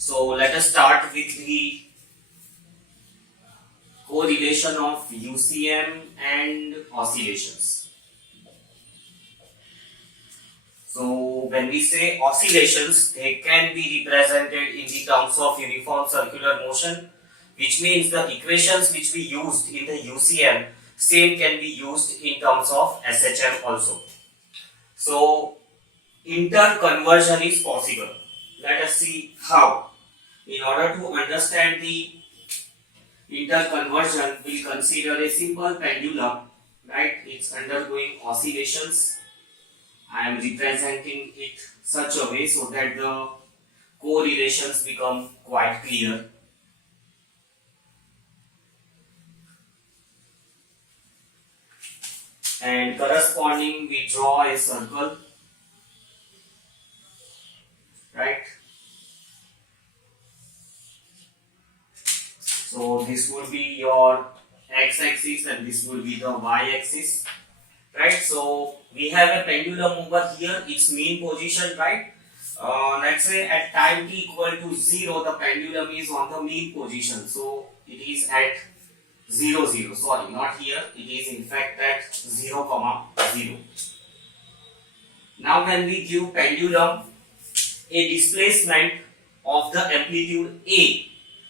So let us start with the correlation of UCM and oscillations. So when we say oscillations, they can be represented in the terms of uniform circular motion, which means the equations which we used in the UCM, same can be used in terms of SHM also. So interconversion is possible. Let us see how. In order to understand the interconversion, we will consider a simple pendulum, right? It's undergoing oscillations. I am representing it such a way so that the correlations become quite clear. And corresponding, we draw a circle, right? So this would be your x-axis and this would be the y-axis, right? So we have a pendulum over here, its mean position, right? Let's say at time t equal to 0, the pendulum is on the mean position. So it is at 0, 0. Sorry, not here. It is in fact at 0, 0. Now when we give pendulum a displacement of the amplitude A,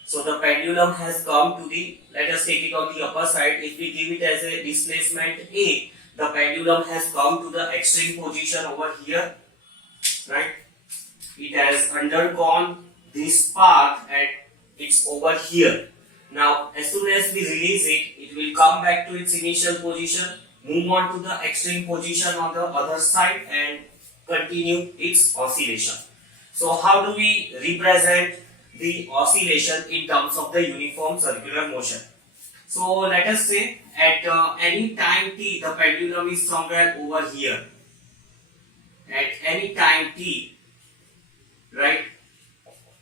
so the pendulum has come to the, let us take it on the upper side. If we give it as a displacement A, the pendulum has come to the extreme position over here, right? It has undergone this path and it's over here. Now as soon as we release it, it will come back to its initial position, move on to the extreme position on the other side and continue its oscillation. So how do we represent the oscillation in terms of the uniform circular motion? So let us say at any time t, the pendulum is somewhere over here. At any time t, right,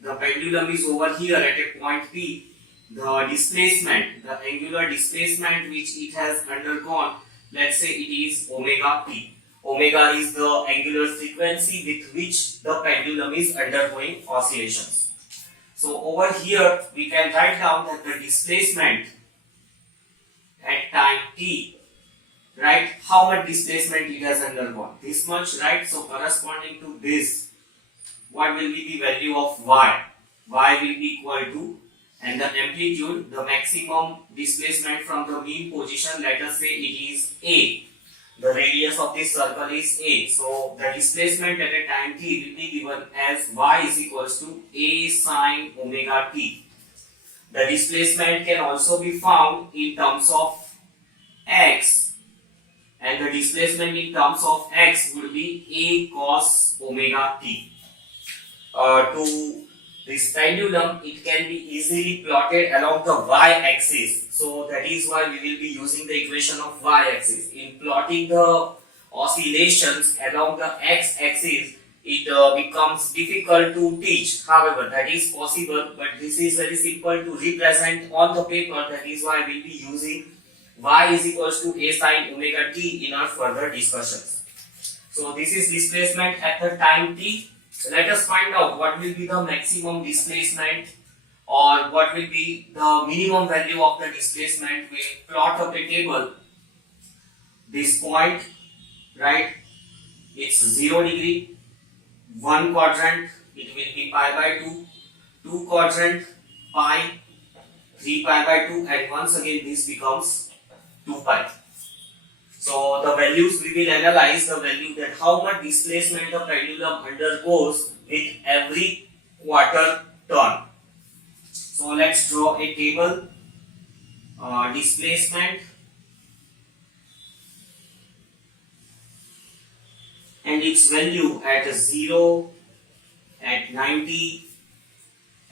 the pendulum is over here at a point P. The displacement, the angular displacement which it has undergone, let's say it is omega p. Omega is the angular frequency with which the pendulum is undergoing oscillations. So over here we can write down that the displacement at time t, right, how much displacement it has undergone, this much, right? So corresponding to this, what will be the value of y? Y will be equal to, and the amplitude, the maximum displacement from the mean position, let us say it is a. The radius of this circle is a. So the displacement at a time t will be given as y is equals to a sine omega t. The displacement can also be found in terms of x, and the displacement in terms of x would be a cos omega t. To this pendulum, it can be easily plotted along the y-axis. So that is why we will be using the equation of y-axis. In plotting the oscillations along the x-axis, it becomes difficult to teach. However, that is possible, but this is very simple to represent on the paper. That is why we will be using y is equals to a sine omega t in our further discussions. So this is displacement at the time t. So let us find out what will be the maximum displacement or what will be the minimum value of the displacement. We plot up a table. This point, right, it's 0 degree, 1 quadrant, it will be pi by 2, 2 quadrant, pi, 3 pi by 2, and once again this becomes 2 pi. So the values we will analyze, the value that how much displacement the pendulum undergoes with every quarter turn. So let's draw a table. Displacement and its value at 0, at 90,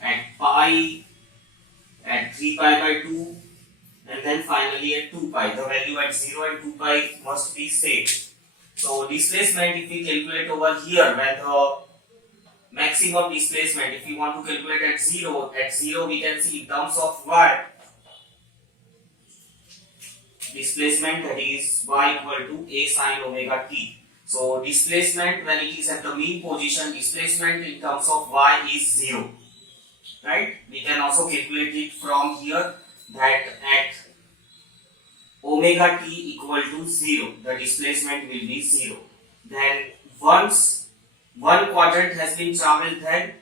at pi, at 3 pi by 2, and then finally at 2 pi. The value at 0 and 2 pi must be same. So displacement, if we calculate over here, when the maximum displacement, if we want to calculate at 0 we can see in terms of y, displacement, that is y equal to a sine omega t. So displacement when it is at the mean position, displacement in terms of y is 0. right? We can also calculate it from here that at omega t equal to 0, the displacement will be 0. Then once one quadrant has been traveled, then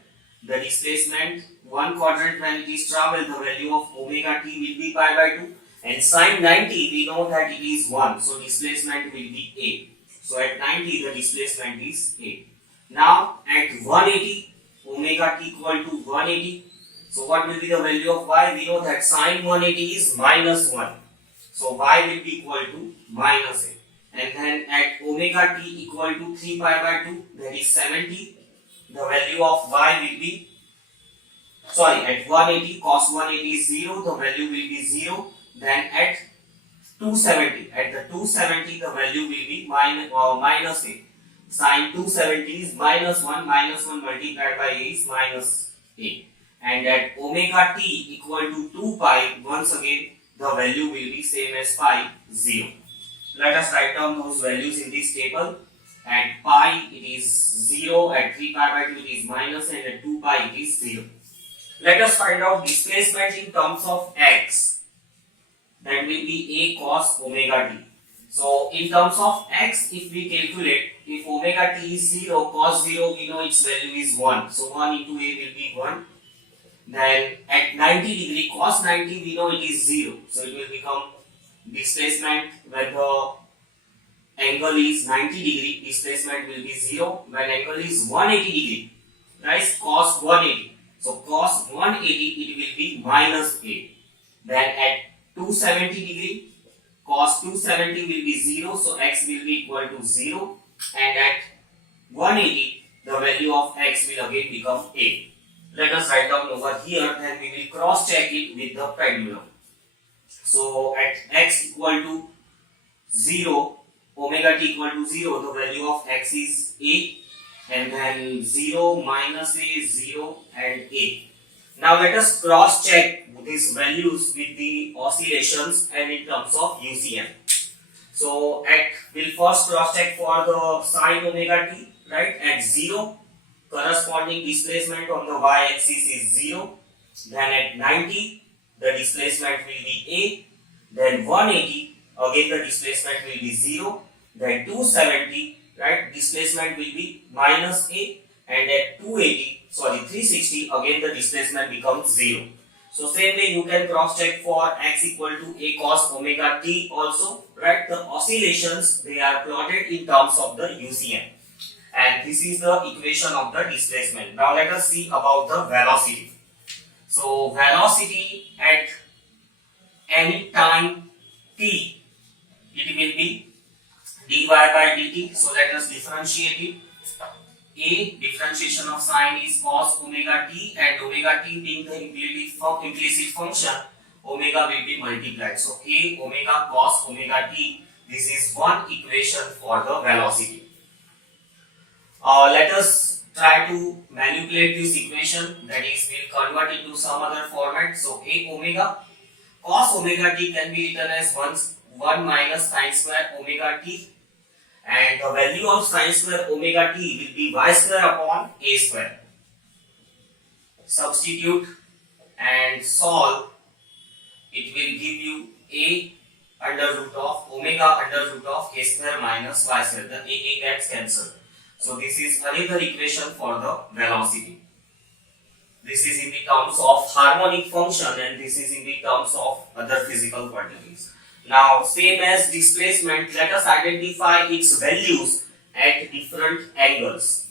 the displacement one quadrant when it is traveled, the value of omega t will be pi by 2, and sine 90 we know that it is 1, so displacement will be a. So at 90 the displacement is a. Now at 180, omega t equal to 180, so what will be the value of y? We know that sine 180 is minus 1, so y will be equal to minus a. And then at omega t equal to 3 pi by 2, that is 70, the value of y will be, at 180, cos 180 is 0, the value will be 0. Then at 270, at the 270 the value will be minus a. Sin 270 is minus 1 multiplied by a is minus a. And at omega t equal to 2 pi, once again the value will be same as pi, 0. Let us write down those values in this table. At pi it is 0, at 3 pi by 2 it is minus, and at 2 pi it is 0. Let us find out displacement in terms of x. That will be a cos omega t. So in terms of x, if we calculate, if omega t is 0, cos 0 we know its value is 1. So 1 into a will be 1. Then at 90 degree, cos 90 we know it is 0. So it will become displacement when the angle is 90 degree, displacement will be 0. When angle is 180 degree, guys, cos 180. So cos 180 it will be minus a. Then at 270 degree, cos 270 will be 0, so x will be equal to 0. And at 180, the value of x will again become a. Let us write down over here, then we will cross check it with the pendulum. So at x equal to 0, omega t equal to 0, the value of x is a, and then 0 minus a, 0 and a. Now let us cross check these values with the oscillations and in terms of UCM. So we'll first cross check for the sine omega t, right? At 0, corresponding displacement on the y-axis is 0. Then at 90, the displacement will be a. Then 180, again the displacement will be 0. Then 270, right, displacement will be minus a. And at 360, again the displacement becomes 0. So same way you can cross check for x equal to a cos omega t also, right? The oscillations, they are plotted in terms of the UCM. And this is the equation of the displacement. Now let us see about the velocity. So velocity at any time t, it will be dy by dt. So let us differentiate it. A, differentiation of sine is cos omega t, and omega t being the implicit function, omega will be multiplied. So a omega cos omega t, this is one equation for the velocity. Let us try to manipulate this equation, that is, we'll convert it to some other format. So a omega cos omega t can be written as 1 minus sine square omega t, and the value of sine square omega t will be y square upon a square. Substitute and solve, it will give you a under root of omega under root of a square minus y square. The a gets cancelled. So this is another equation for the velocity. This is in the terms of harmonic function, and this is in the terms of other physical quantities. Now, same as displacement, let us identify its values at different angles.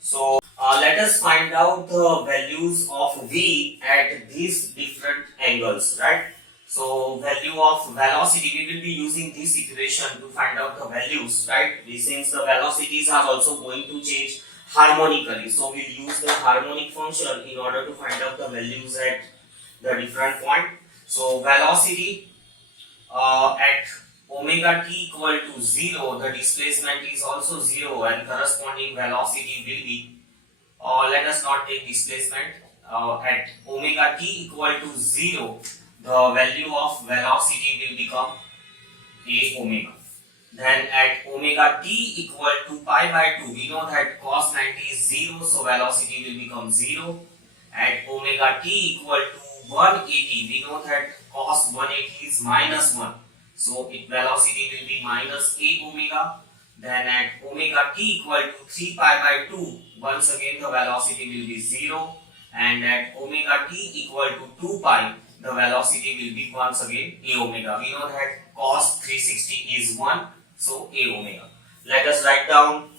So, let us find out the values of v at these different angles, right? So, value of velocity, we will be using this equation to find out the values, right? Since the velocities are also going to change harmonically, so we'll use the harmonic function in order to find out the values at the different point. So, velocity at omega t equal to 0, the displacement is also 0, and corresponding velocity will be, let us not take displacement, at omega t equal to 0, the value of velocity will become a omega. Then at omega t equal to pi by 2, we know that cos 90 is 0, so velocity will become 0. at omega t equal to 180, we know that cos 180 is minus 1. So its velocity will be minus a omega. Then at omega t equal to 3 pi by 2, once again the velocity will be 0. And at omega t equal to 2 pi, the velocity will be once again a omega. We know that cos 360 is 1, so a omega. Let us write down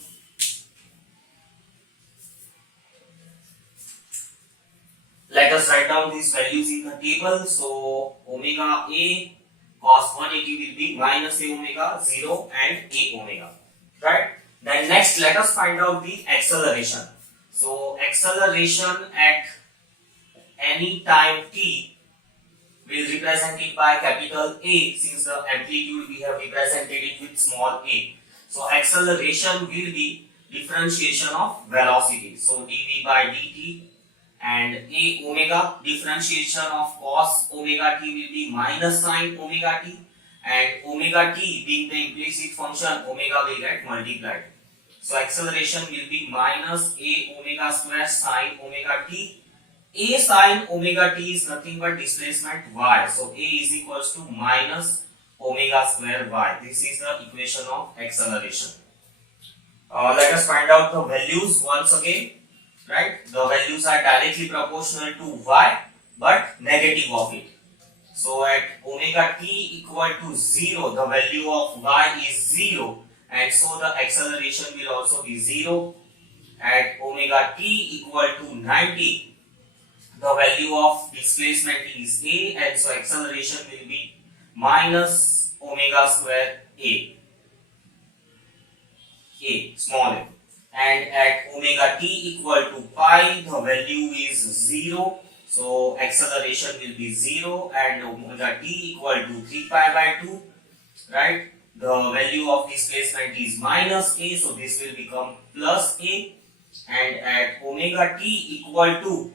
these values in the table. So omega a cos 180 will be minus a omega, 0 and a omega. Right? Then next let us find out the acceleration. So acceleration at any time t will represent it by capital A, since the amplitude we have represented it with small a. So acceleration will be differentiation of velocity. So dv by dt, and a omega, differentiation of cos omega t will be minus sin omega t, and omega t being the implicit function, omega will get multiplied. So acceleration will be minus a omega square sin omega t. A sin omega t is nothing but displacement y. So a is equals to minus omega square y. This is the equation of acceleration. Let us find out the values once again. Right? The values are directly proportional to y but negative of it. So at omega t equal to 0, the value of y is 0, and so the acceleration will also be 0. At omega t equal to 90, the value of displacement is a, and so acceleration will be minus omega square a small a. And at omega t equal to pi, the value is 0, so acceleration will be 0, and omega t equal to 3 pi by 2, right? The value of displacement is minus a, so this will become plus a. And at omega t equal to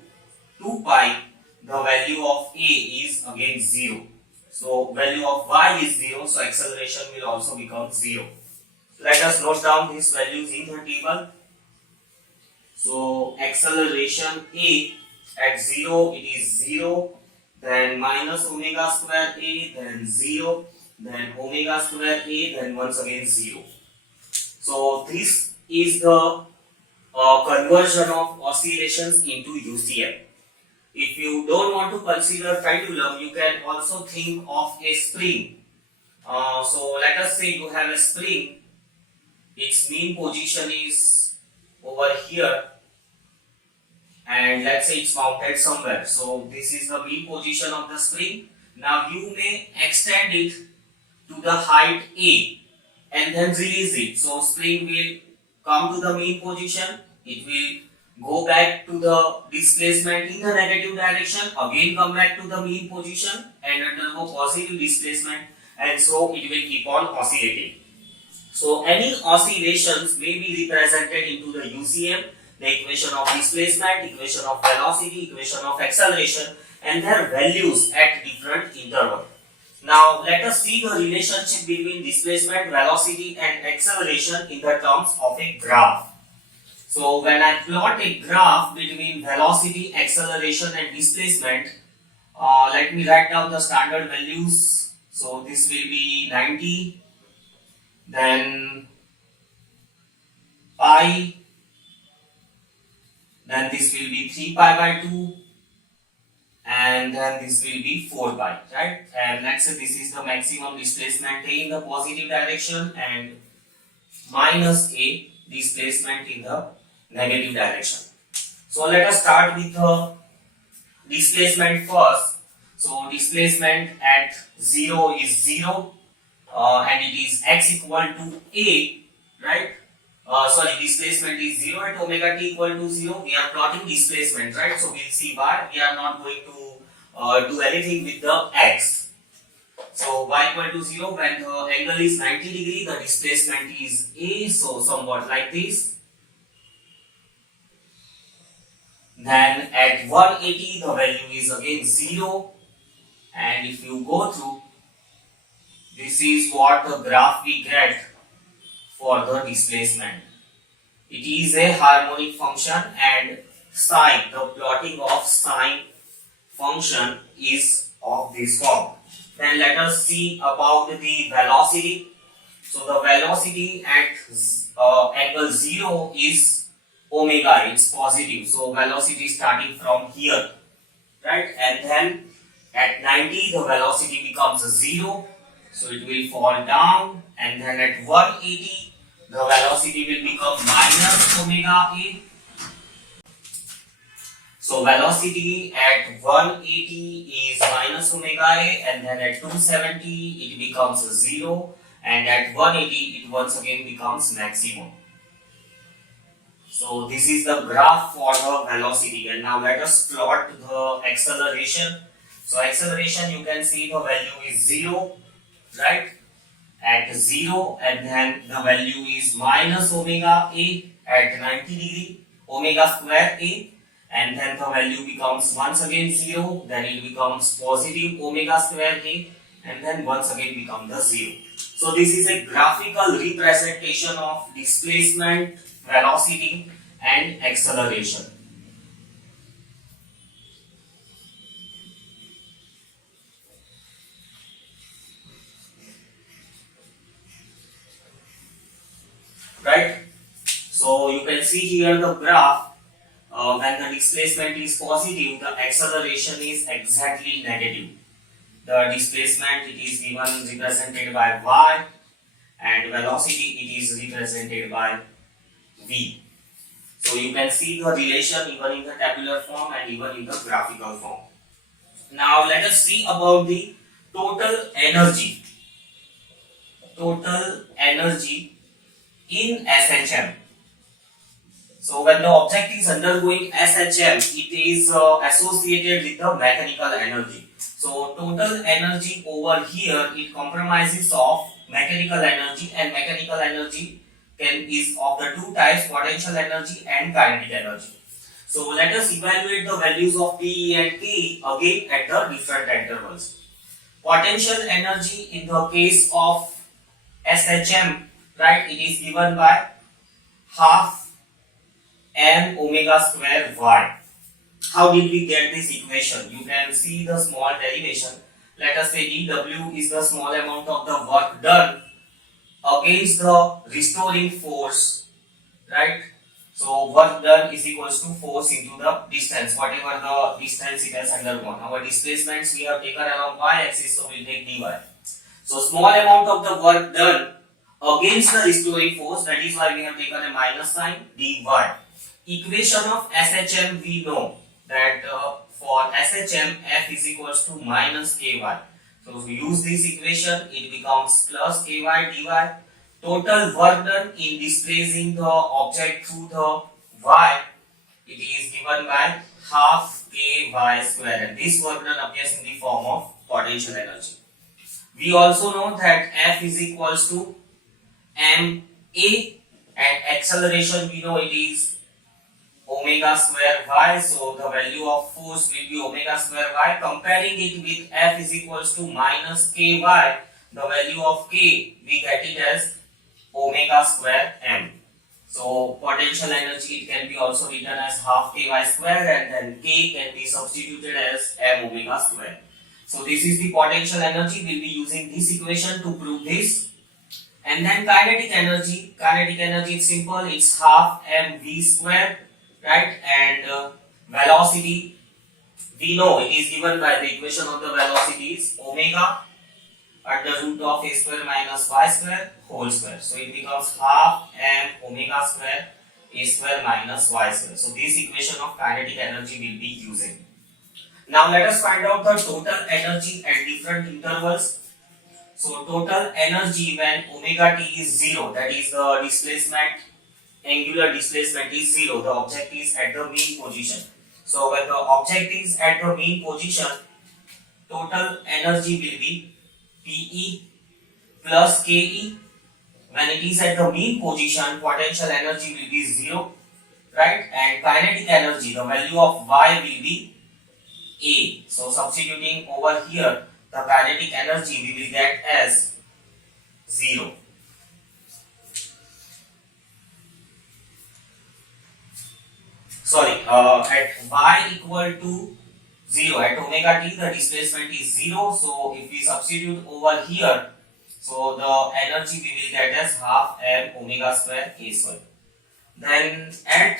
2 pi, the value of a is again 0. So value of y is 0, so acceleration will also become 0. Let us note down these values in the table. So acceleration a at 0, it is 0, then minus omega square a, then 0, then omega square a, then once again 0. So this is the conversion of oscillations into UCM. If you don't want to consider pendulum, you can also think of a spring. So let us say you have a spring. Its mean position is over here, and let's say it's mounted somewhere. So this is the mean position of the spring. Now you may extend it to the height a and then release it. So spring will come to the mean position, it will go back to the displacement in the negative direction, again come back to the mean position and undergo positive displacement, and so it will keep on oscillating. So any oscillations may be represented into the UCM, the equation of displacement, equation of velocity, equation of acceleration, and their values at different intervals. Now let us see the relationship between displacement, velocity and acceleration in the terms of a graph. So when I plot a graph between velocity, acceleration and displacement, let me write down the standard values. So this will be 90, then pi, then this will be 3 pi by 2, and then this will be 4 pi, right? And let's say this is the maximum displacement A in the positive direction and minus A displacement in the negative direction. So let us start with the displacement first. So displacement at 0 is 0, and it is x equal to a, right? Displacement is 0 at omega t equal to 0. We are plotting displacement, right? So we'll see why. We are not going to do anything with the x. So y equal to 0, when the angle is 90 degree, the displacement is a, so somewhat like this. Then at 180, the value is again 0, and if you go through, this is what the graph we get for the displacement. It is a harmonic function, and sine, the plotting of sine function is of this form. Then let us see about the velocity. So the velocity at angle 0 is omega, it's positive. So velocity starting from here, right? And then at 90 the velocity becomes 0, so it will fall down, and then at 180 the velocity will become minus omega a. So velocity at 180 is minus omega a, and then at 270 it becomes 0, and at 180 it once again becomes maximum. So this is the graph for the velocity, and now let us plot the acceleration. So acceleration, you can see the value is 0, right? At 0, and then the value is minus omega a at 90 degree, omega square a, and then the value becomes once again 0, then it becomes positive omega square a, and then once again become the 0. So this is a graphical representation of displacement, velocity and acceleration. Right? So you can see here the graph. When the displacement is positive, the acceleration is exactly negative. The displacement, it is given represented by y, and velocity it is represented by v. So you can see the relation even in the tabular form and even in the graphical form. Now let us see about the total energy. Total energy in SHM. So when the object is undergoing SHM, it is associated with the mechanical energy. So total energy over here, it comprises of mechanical energy, and mechanical energy is of the two types, potential energy and kinetic energy. So let us evaluate the values of P and K again at the different intervals. Potential energy in the case of SHM, right, it is given by half m omega square y. How did we get this equation? You can see the small derivation. Let us say dW is the small amount of the work done against the restoring force, right? So work done is equals to force into the distance, whatever the distance it has undergone. Our displacements we have taken along y-axis, so we'll take dy. So small amount of the work done against the restoring force, that is why we have taken a minus sign, dy. Equation of SHM, we know that for SHM F is equals to minus ky. So if we use this equation, it becomes plus ky dy. Total work done in displacing the object through the y, it is given by half ky square, and this work done appears in the form of potential energy. We also know that F is equals to ma, and acceleration we know it is omega square y, so the value of force will be omega square y. Comparing it with F is equals to minus ky, the value of k we get it as omega square m. So potential energy, it can be also written as half ky square, and then k can be substituted as m omega square. So this is the potential energy. We'll be using this equation to prove this. And then kinetic energy. Kinetic energy is simple. It's half mv square, right? And velocity, we know it is given by the equation of the velocity is omega at the root of a square minus y square whole square. So it becomes half m omega square a square minus y square. So this equation of kinetic energy will be using. Now let us find out the total energy at different intervals. So total energy when omega t is 0, that is the displacement, angular displacement is 0, the object is at the mean position. So when the object is at the mean position, total energy will be Pe plus Ke. When it is at the mean position, potential energy will be 0, right? And kinetic energy, the value of y will be A. So substituting over here, the kinetic energy we will get as 0. sorry, at y equal to 0, at omega t the displacement is 0, so if we substitute over here, so the energy we will get as half m omega square k square. Then at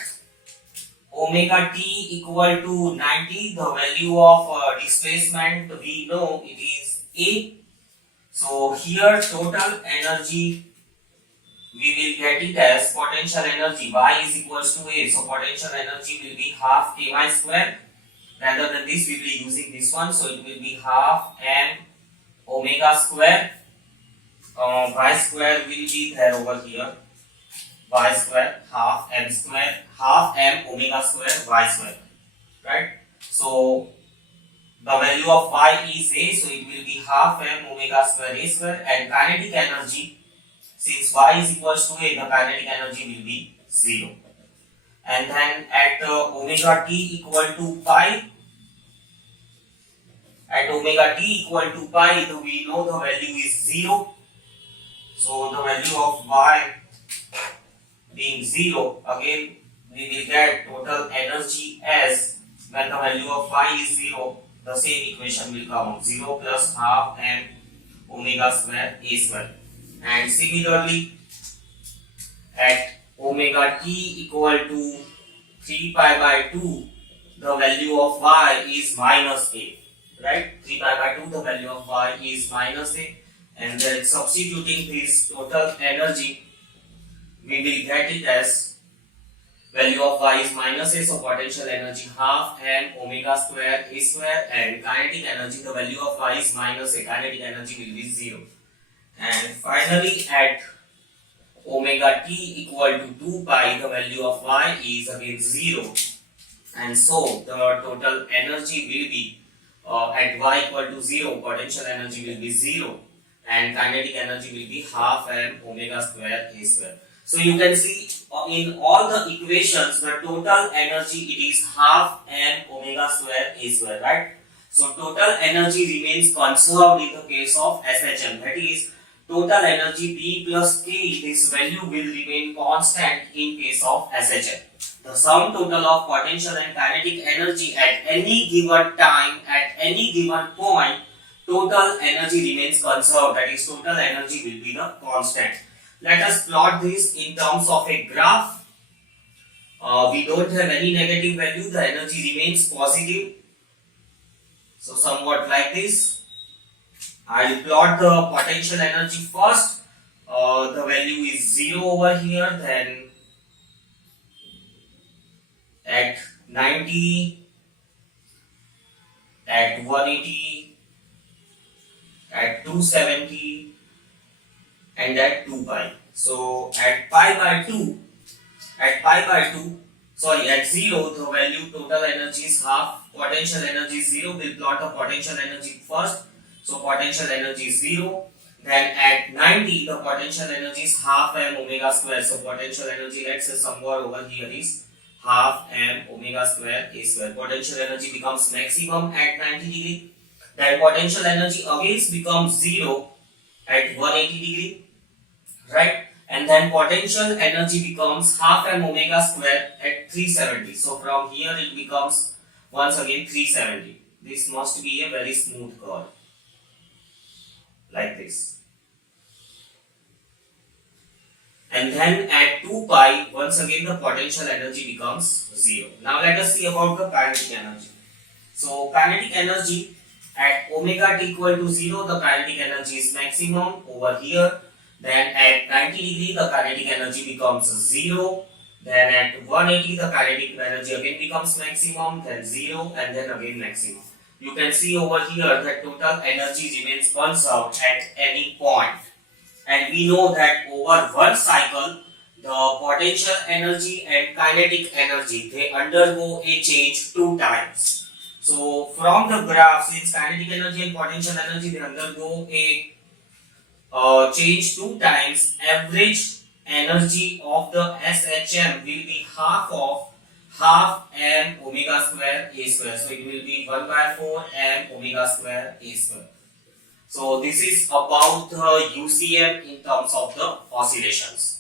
omega t equal to 90, the value of displacement we know it is a. So here total energy we will get it as potential energy y is equals to a, so potential energy will be half ky square. Rather than this we will be using this one, so it will be half m omega square, y square will be there over here, y square half m omega square y square, right? So the value of y is a, so it will be half m omega square a square, and kinetic energy, since y is equals to a, the kinetic energy will be 0. And then at omega t equal to pi, at omega t equal to pi, we know the value is 0. So the value of y being 0, again we will get total energy as, when the value of y is 0, the same equation will come out, 0 plus half m omega square a square. And similarly at omega t equal to 3 pi by 2, the value of y is minus a, right? 3 pi by 2, the value of y is minus a, and then substituting this total energy we will get it as value of y is minus a, so potential energy half m omega square a square, and kinetic energy, the value of y is minus a, kinetic energy will be 0. And finally at omega t equal to 2 pi, the value of y is again 0, and so the total energy will be at y equal to 0, potential energy will be 0, and kinetic energy will be half m omega square a square. So you can see in all the equations the total energy it is half m omega square a square, right? So total energy remains conserved in the case of SHM, that is total energy P plus K, this value will remain constant in case of SHM. The sum total of potential and kinetic energy at any given time, at any given point, total energy remains conserved, that is total energy will be the constant. Let us plot this in terms of a graph. We don't have any negative value, the energy remains positive, so somewhat like this. I will plot the potential energy first. The value is 0 over here, then at 90, at 180, at 270, and at 2 pi. So at pi by 2, at 0, the value total energy is half, potential energy is 0. We'll plot the potential energy first. So potential energy is 0. Then at 90, the potential energy is half m omega square. So potential energy, let's say somewhere over here, is half m omega square a square. Potential energy becomes maximum at 90 degree. Then potential energy again becomes 0 at 180 degree, right? And then potential energy becomes half m omega square at 370. So from here it becomes once again 370. This must be a very smooth curve, like this. And then at 2 pi, once again the potential energy becomes 0. Now let us see about the kinetic energy. So kinetic energy at omega t equal to 0, the kinetic energy is maximum over here. Then at 90 degree, the kinetic energy becomes 0. Then at 180, the kinetic energy again becomes maximum, then 0, and then again maximum. You can see over here that total energy remains conserved at any point. And we know that over one cycle, the potential energy and kinetic energy, they undergo a change 2 times. So from the graph, since kinetic energy and potential energy, they undergo a change 2 times, average energy of the SHM will be half of half m omega square a square. So it will be 1 by 4 m omega square a square. So this is about the UCM in terms of the oscillations.